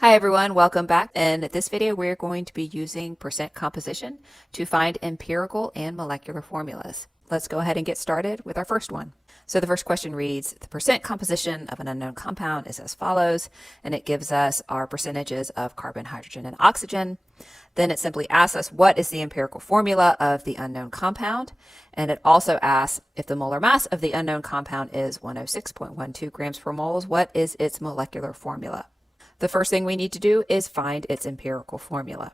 Hi everyone, welcome back. In this video, we're going to be using percent composition to find empirical and molecular formulas. Let's go ahead and get started with our first one. So the first question reads, the percent composition of an unknown compound is as follows, and it gives us our percentages of carbon, hydrogen, and oxygen. Then it simply asks us what is the empirical formula of the unknown compound, and it also asks if the molar mass of the unknown compound is 106.12 grams per mole, what is its molecular formula? The first thing we need to do is find its empirical formula.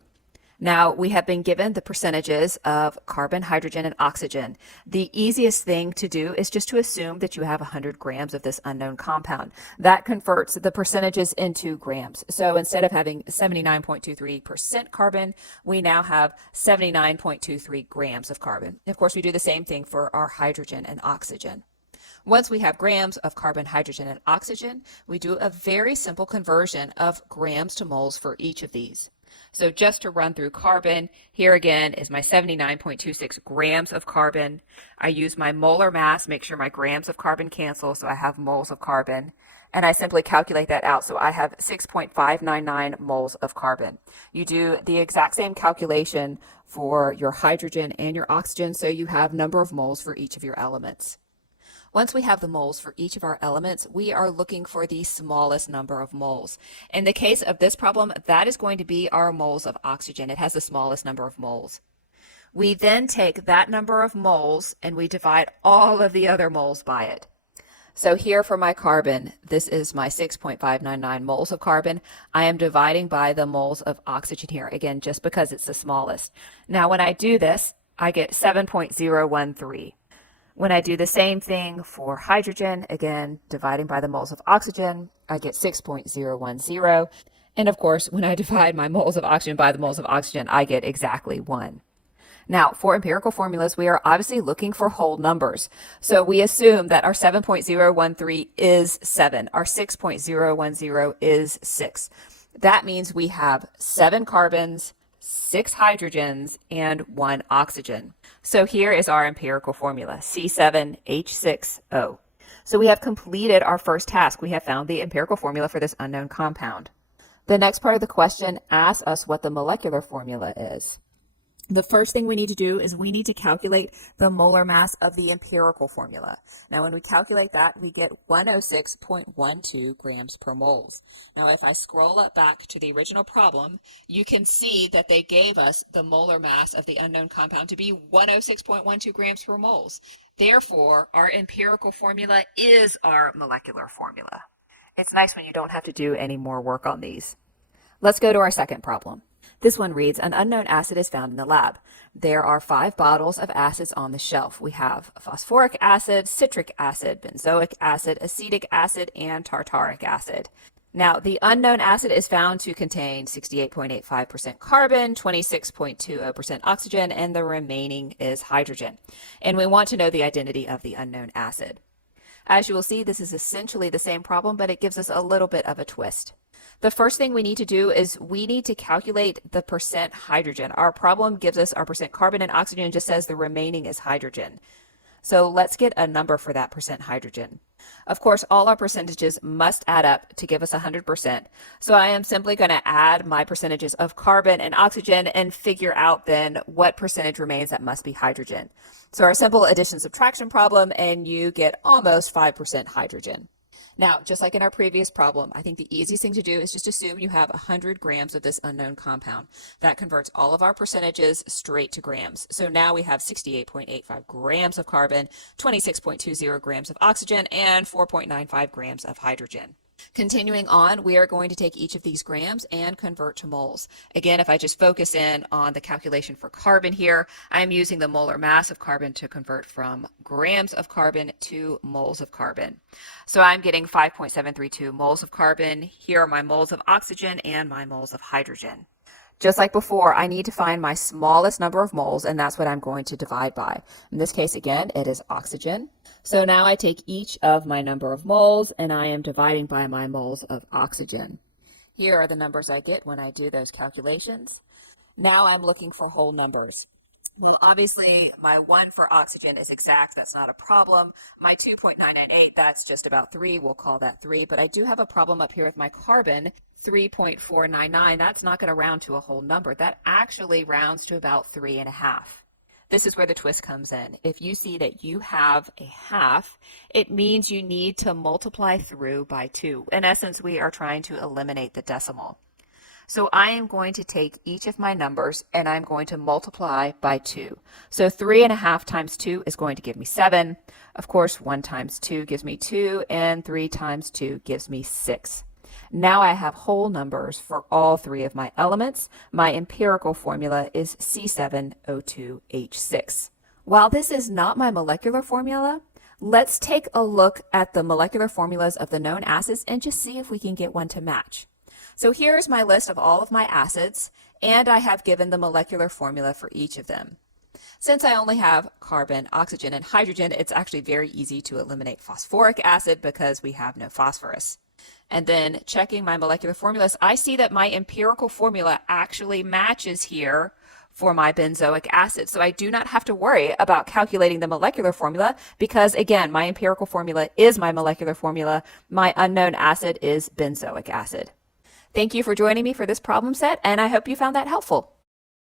Now, we have been given the percentages of carbon, hydrogen, and oxygen. The easiest thing to do is just to assume that you have 100 grams of this unknown compound. That converts the percentages into grams. So instead of having 79.23% carbon, we now have 79.23 grams of carbon. Of course, we do the same thing for our hydrogen and oxygen. Once we have grams of carbon, hydrogen, and oxygen, we do a very simple conversion of grams to moles for each of these. So just to run through carbon, here again is my 79.26 grams of carbon. I use my molar mass, make sure my grams of carbon cancel, so I have moles of carbon. And I simply calculate that out, so I have 6.599 moles of carbon. You do the exact same calculation for your hydrogen and your oxygen, so you have number of moles for each of your elements. Once we have the moles for each of our elements, we are looking for the smallest number of moles. In the case of this problem, that is going to be our moles of oxygen. It has the smallest number of moles. We then take that number of moles and we divide all of the other moles by it. So here for my carbon, this is my 6.599 moles of carbon. I am dividing by the moles of oxygen here, again, just because it's the smallest. Now when I do this, I get 7.013. When I do the same thing for hydrogen, again, dividing by the moles of oxygen, I get 6.010. And of course, when I divide my moles of oxygen by the moles of oxygen, I get exactly 1. Now, for empirical formulas, we are obviously looking for whole numbers. So we assume that our 7.013 is 7. Our 6.010 is 6. That means we have 7 carbons, 6 hydrogens, and 1 oxygen. So here is our empirical formula, C7H6O. So we have completed our first task. We have found the empirical formula for this unknown compound. The next part of the question asks us what the molecular formula is. The first thing we need to do is we need to calculate the molar mass of the empirical formula. Now when we calculate that, we get 106.12 grams per moles. Now if I scroll up back to the original problem, you can see that they gave us the molar mass of the unknown compound to be 106.12 grams per moles. Therefore, our empirical formula is our molecular formula. It's nice when you don't have to do any more work on these. Let's go to our second problem. This one reads, an unknown acid is found in the lab. There are 5 bottles of acids on the shelf. We have phosphoric acid, citric acid, benzoic acid, acetic acid, and tartaric acid. Now, the unknown acid is found to contain 68.85% carbon, 26.20% oxygen, and the remaining is hydrogen. And we want to know the identity of the unknown acid. As you will see, this is essentially the same problem, but it gives us a little bit of a twist. The first thing we need to do is we need to calculate the percent hydrogen. Our problem gives us our percent carbon and oxygen, just says the remaining is hydrogen. So let's get a number for that percent hydrogen. Of course, all our percentages must add up to give us 100%. So I am simply going to add my percentages of carbon and oxygen and figure out then what percentage remains that must be hydrogen. So our simple addition subtraction problem, and you get almost 5% hydrogen. Now, just like in our previous problem, I think the easiest thing to do is just assume you have 100 grams of this unknown compound. That converts all of our percentages straight to grams. So now we have 68.85 grams of carbon, 26.20 grams of oxygen, and 4.95 grams of hydrogen. Continuing on, we are going to take each of these grams and convert to moles. Again, if I just focus in on the calculation for carbon here, I'm using the molar mass of carbon to convert from grams of carbon to moles of carbon. So I'm getting 5.732 moles of carbon. Here are my moles of oxygen and my moles of hydrogen. Just like before, I need to find my smallest number of moles, and that's what I'm going to divide by. In this case, again, it is oxygen. So now I take each of my number of moles, and I am dividing by my moles of oxygen. Here are the numbers I get when I do those calculations. Now I'm looking for whole numbers. Well, obviously, my 1 for oxygen is exact. That's not a problem. My 2.998, that's just about 3. We'll call that 3. But I do have a problem up here with my carbon, 3.499. That's not going to round to a whole number. That actually rounds to about 3.5. This is where the twist comes in. If you see that you have a half, it means you need to multiply through by 2. In essence, we are trying to eliminate the decimal. So I am going to take each of my numbers and I'm going to multiply by 2. So 3.5 times 2 is going to give me 7. Of course, 1 times 2 gives me 2, and 3 times 2 gives me 6. Now I have whole numbers for all 3 of my elements. My empirical formula is C7O2H6. While this is not my molecular formula, let's take a look at the molecular formulas of the known acids and just see if we can get one to match. So here's my list of all of my acids, and I have given the molecular formula for each of them. Since I only have carbon, oxygen, and hydrogen, it's actually very easy to eliminate phosphoric acid because we have no phosphorus. And then checking my molecular formulas, I see that my empirical formula actually matches here for my benzoic acid. So I do not have to worry about calculating the molecular formula because, again, my empirical formula is my molecular formula. My unknown acid is benzoic acid. Thank you for joining me for this problem set, and I hope you found that helpful.